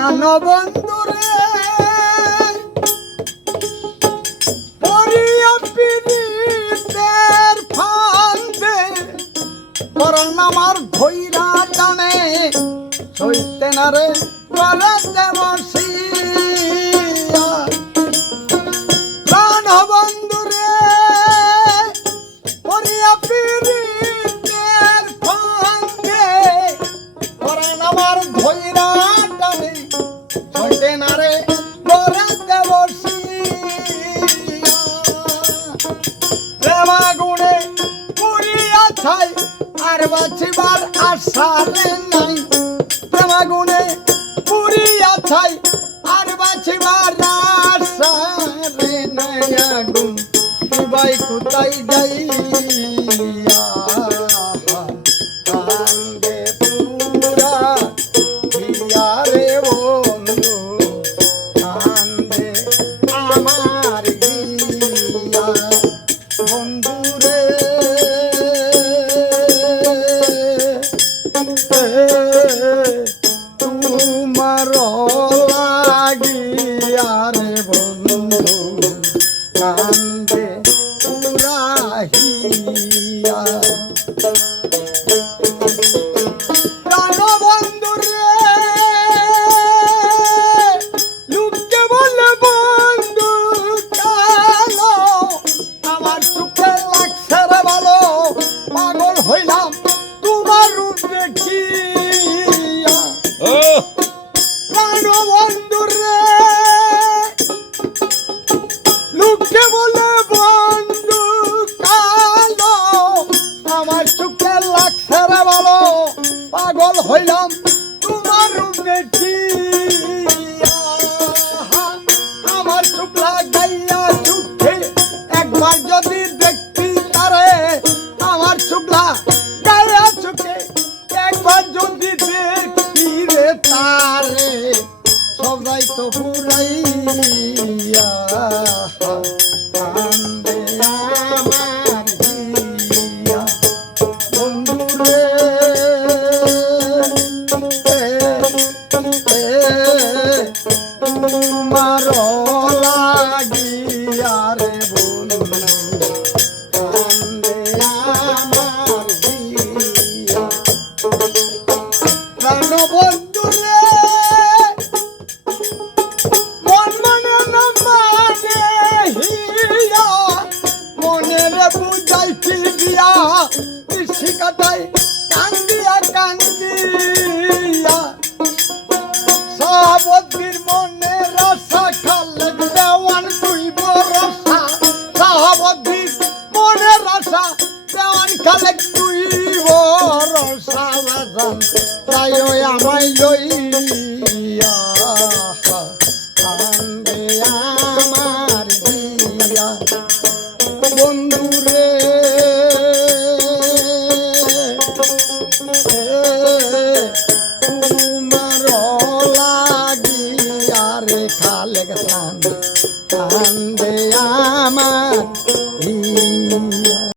প্রাণবন্ধুরে পরিয়া পিরিতের ফান্দে করণ আমার ভৈরা টানে সইতে না রে করতে বসিয়া প্রাণবন্ধুরে পরিয়া পিরিতের ফান্দে করণ আমার ভৈরা টানে সইতে না রে করতে বসিয়া প্রেমাগুণে পুরিয়া ছাই আর বাঁচিবার আশা রে নাই প্রেমাগুণে পুরিয়া ছাই আর বাঁচিবার আশা রে নাই আগুন শিবাই কোথায় যাইয়া কান্দে পুরা হিয়া রে বন্ধু কান্দে আমার হিয়া বন্ধু রে তোমার লাগিয়া রে বন্ধু কান্দে পুরা হিয়া প্রাণবন্ধু রে লোকে বলে বন্ধু কালো আমার চোখে লাগছে রে ভালো পাগল হইলাম তোমার রূপ দেখিয়া প্রাণবন্ধু রে লোকে বলে বন্ধু কালো আমার চোখে লাগছে রে ভালো পাগল হইলাম তোমার রূপ দেখিয়া আমার চোখ লাগাইয়া চোখে একবার যদি দেখতি তারে আমার চোখ লাগাইয়া চোখে একবার যদি দেখতি রে তারে সবাই তো পুরাইয়া কান্দে আমার হিয়া বন্ধু রে তোমার লাগিয়া রে বন্ধু কান্দে আমার হিয়া প্রাণবন্ধু রে মন মনে না মানে হিয়া মনের বুঝাইছি দিয়া শিকাটাই কান্দিয়া কান্দিয়া সাহাবদ্দির মনে রসা খালে দেওয়ান তুই বরসা সাহাবদ্দির মনে রসা দেওয়ান খালে তুই বরসা তাই আমায় লই